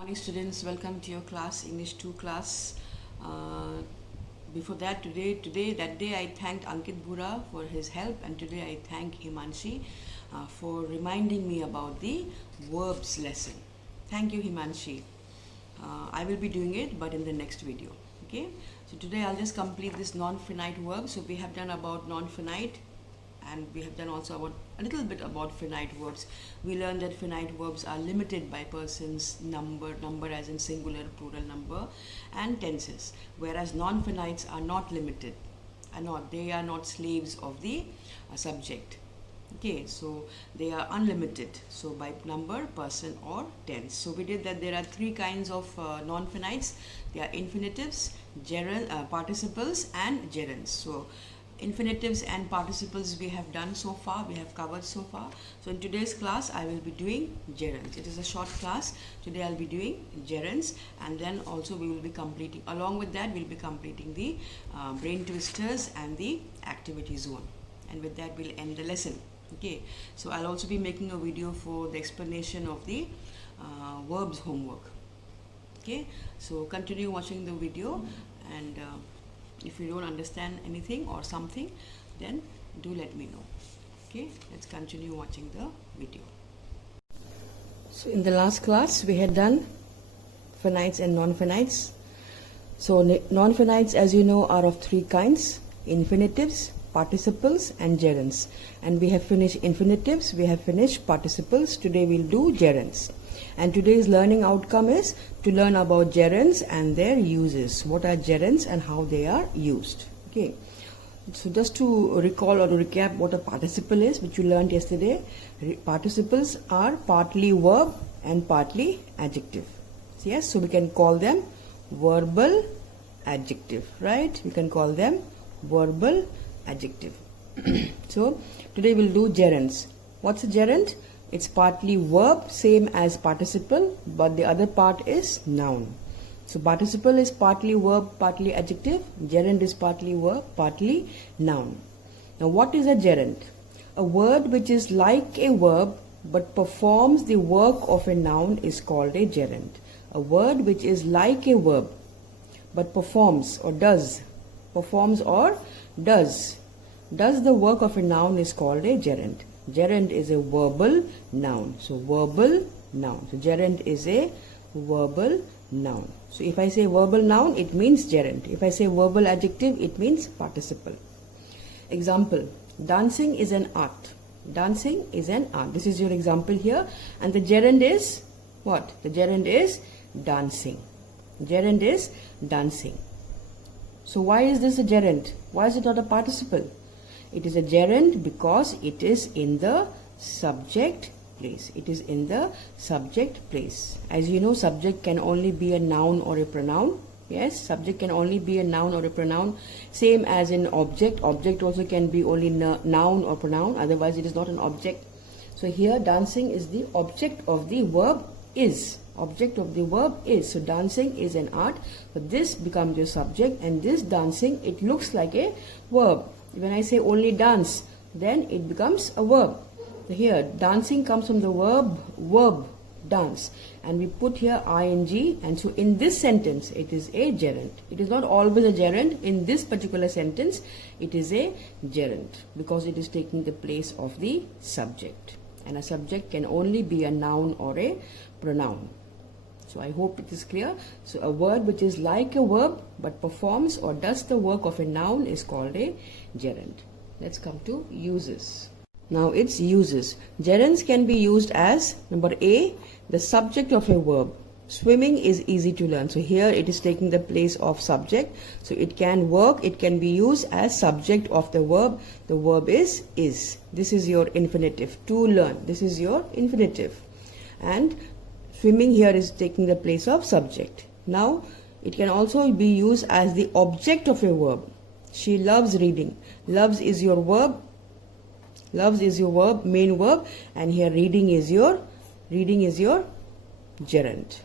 Morning students, welcome to your class, English 2 class. Before that, that day I thanked Ankit Bura for his help, and today I thank Himanshi for reminding me about the verbs lesson. Thank you, Himanshi. I will be doing it, but in the next video. Okay, so today I'll just complete this non-finite verb. So we have done about non-finite, and we have done also about a little bit about finite verbs. We learned that finite verbs are limited by persons, number as in singular, plural number, and tenses, whereas non-finites are not limited, they are not slaves of the subject. Okay, so they are unlimited, so by number, person, or tense. So we did that there are three kinds of non-finites. They are infinitives, participles, and gerunds. So infinitives and participles we have done so far, we have covered so far. So in today's class I will be doing gerunds. It is a short class. Today I'll be doing gerunds, and then also we will be completing, along with that we'll be completing the brain twisters and the activity zone, and with that we'll end the lesson. Okay, so I'll also be making a video for the explanation of the verbs homework. Okay, so continue watching the video, and if you don't understand anything or something, then do let me know. Okay, let's continue watching the video. So in the last class we had done finites and non-finites. So non-finites, as you know, are of three kinds: infinitives, participles, and gerunds. And we have finished infinitives, we have finished participles. Today we'll do gerunds. And today's learning outcome is to learn about gerunds and their uses. What are gerunds and how they are used? Okay. So just to recall or to recap what a participle is, which you learned yesterday, participles are partly verb and partly adjective. Yes, so we can call them verbal adjective, right? We can call them verbal adjective. So today we'll do gerunds. What's a gerund? It's partly verb, same as participle, but the other part is noun. So participle is partly verb, partly adjective. Gerund is partly verb, partly noun. Now what is a gerund? A word which is like a verb but performs the work of a noun is called a gerund. A word which is like a verb but performs or does the work of a noun is called a gerund. Gerund is a verbal noun. So verbal noun. So gerund is a verbal noun. So if I say verbal noun, it means gerund. If I say verbal adjective, it means participle. Example: dancing is an art. Dancing is an art. This is your example here. And the gerund is what? The gerund is dancing. Gerund is dancing. So why is this a gerund? Why is it not a participle? It is a gerund because it is in the subject place. It is in the subject place. As you know, subject can only be a noun or a pronoun. Yes, subject can only be a noun or a pronoun. Same as in object. Object also can be only noun or pronoun. Otherwise, it is not an object. So here, dancing is the object of the verb is. Object of the verb is. So dancing is an art. So this becomes your subject, and this dancing, it looks like a verb. When I say only dance, then it becomes a verb. So here, dancing comes from the verb dance, and we put here ing, and so in this sentence, it is a gerund. It is not always a gerund. In this particular sentence, it is a gerund because it is taking the place of the subject, and a subject can only be a noun or a pronoun. So I hope it is clear. So a word which is like a verb but performs or does the work of a noun is called a gerund. Let's come to uses. Now its uses. Gerunds can be used as, number A, the subject of a verb. Swimming is easy to learn. So here it is taking the place of subject. So it can work, it can be used as subject of the verb. The verb is. This is your infinitive. To learn. This is your infinitive. And swimming here is taking the place of subject. Now, it can also be used as the object of a verb. She loves reading. Loves is your verb. Loves is your verb, main verb, and here reading is your gerund.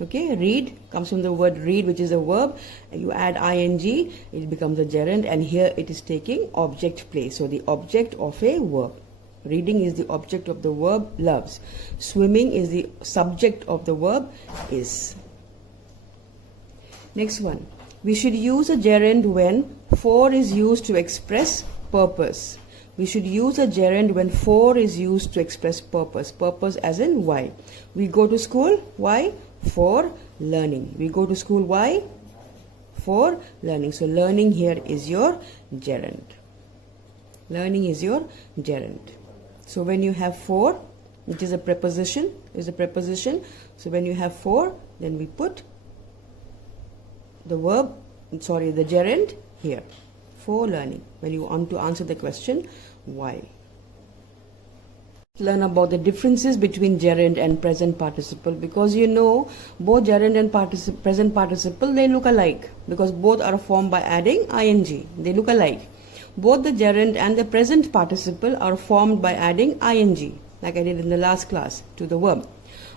Okay, read comes from the word read, which is a verb. You add ing, it becomes a gerund, and here it is taking object place. So the object of a verb. Reading is the object of the verb loves. Swimming is the subject of the verb is. Next one. We should use a gerund when for is used to express purpose. We should use a gerund when for is used to express purpose. Purpose as in why. We go to school. Why? For learning. We go to school. Why? For learning. So learning here is your gerund. Learning is your gerund. So when you have for, which is a preposition, So when you have for, then we put the gerund here. For learning. When you want to answer the question, why? Learn about the differences between gerund and present participle, because you know both gerund and present participle, they look alike because both are formed by adding ing. They look alike. Both the gerund and the present participle are formed by adding ing, like I did in the last class, to the verb.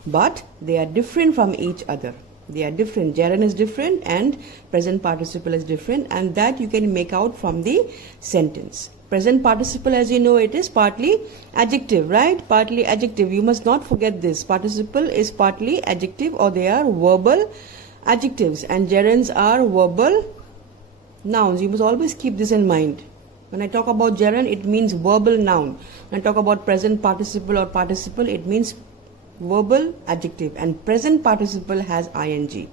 But they are different from each other. They are different. Gerund is different and present participle is different, and that you can make out from the sentence. Present participle, as you know, it is partly adjective, right? Partly adjective. You must not forget this. Participle is partly adjective, or they are verbal adjectives, and gerunds are verbal nouns. You must always keep this in mind. When I talk about gerund, it means verbal noun. When I talk about present participle or participle, it means verbal adjective, and present participle has ing.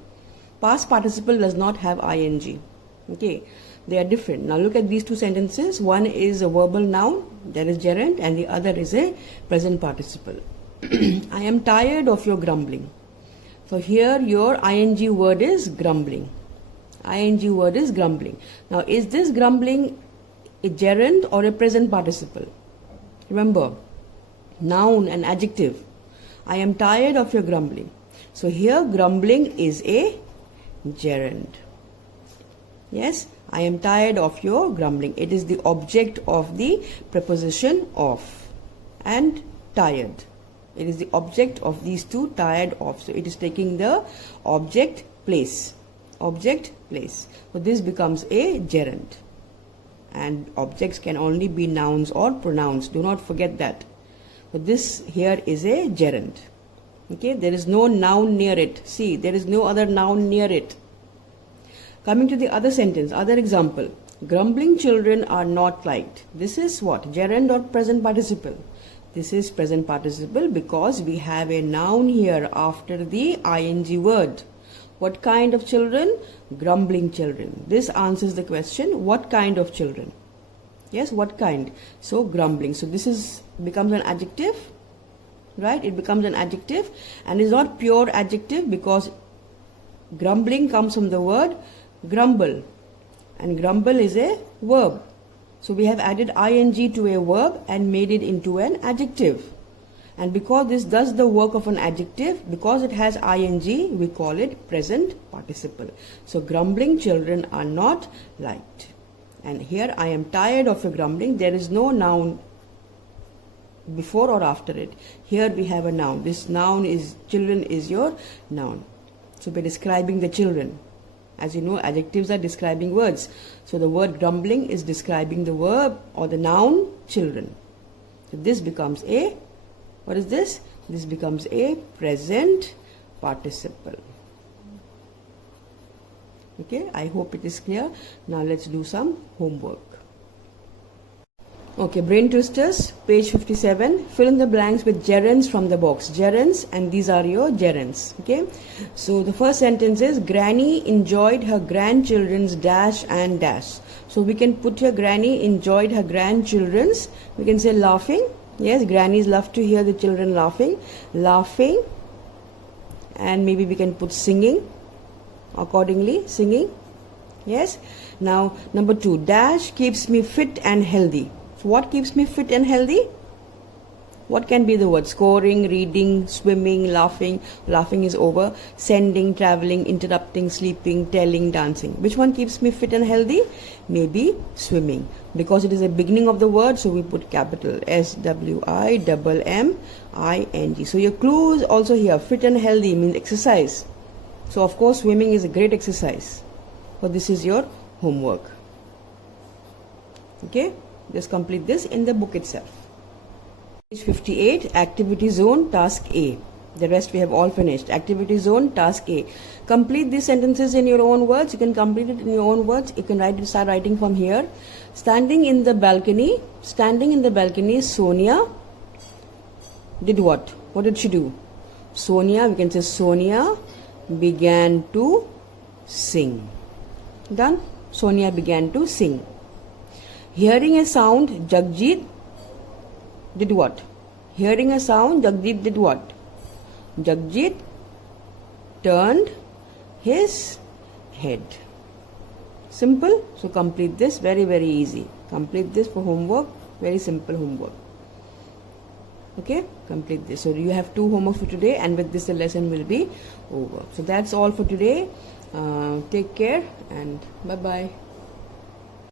Past participle does not have ing. Okay, they are different. Now look at these two sentences. One is a verbal noun, that is gerund, and the other is a present participle. I am tired of your grumbling. So here your ing word is grumbling. Ing word is grumbling. Now is this grumbling a gerund or a present participle? Remember, noun and adjective. I am tired of your grumbling. So here grumbling is a gerund. Yes, I am tired of your grumbling. It is the object of the preposition of and tired. It is the object of these two, tired of. So it is taking the object place. Object place. So this becomes a gerund. And objects can only be nouns or pronouns. Do not forget that. So this here is a gerund. Okay, there is no noun near it. See, there is no other noun near it. Coming to the other sentence, other example. Grumbling children are not liked. This is what? Gerund or present participle? This is present participle because we have a noun here after the ing word. What kind of children? Grumbling children. This answers the question, what kind of children? Yes, what kind? So grumbling. So this becomes an adjective, right? It becomes an adjective and is not pure adjective because grumbling comes from the word grumble, and grumble is a verb. So we have added ing to a verb and made it into an adjective. And because this does the work of an adjective, because it has ing, we call it present participle. So grumbling children are not liked. And here I am tired of your grumbling. There is no noun before or after it. Here we have a noun. This noun is children is your noun. So we're describing the children. As you know, adjectives are describing words. So the word grumbling is describing the verb or the noun children. So this becomes a, what is this? This becomes a present participle. Okay, I hope it is clear. Now let's do some homework. Okay, brain twisters, page 57. Fill in the blanks with gerunds from the box. Gerunds, and these are your gerunds. Okay, so the first sentence is Granny enjoyed her grandchildren's dash and dash. So we can put here Granny enjoyed her grandchildren's. We can say laughing. Yes, grannies love to hear the children laughing. Laughing. And maybe we can put singing. Accordingly, singing. Yes. Now, number 2, dash keeps me fit and healthy. So what keeps me fit and healthy? What can be the word? Scoring, reading, swimming, laughing. Laughing is over. Sending, traveling, interrupting, sleeping, telling, dancing. Which one keeps me fit and healthy? Maybe swimming. Because it is a beginning of the word, so we put capital SWIMMING. So your clue is also here. Fit and healthy means exercise. So of course swimming is a great exercise. So this is your homework. Okay, just complete this in the book itself. Page 58, activity zone, task A. The rest we have all finished. Activity zone, task A. Complete these sentences in your own words. You can complete it in your own words. You can start writing from here. Standing in the balcony, Sonia did what? What did she do? Sonia, we can say Sonia began to sing. Done? Sonia began to sing. Hearing a sound, Jagjit did what? Hearing a sound, Jagjit did what? Jagjit turned his head. Simple. So complete this. Very, very easy. Complete this for homework. Very simple homework. Okay, complete this. So you have 2 homework for today, and with this the lesson will be over. So that's all for today. Take care and bye bye.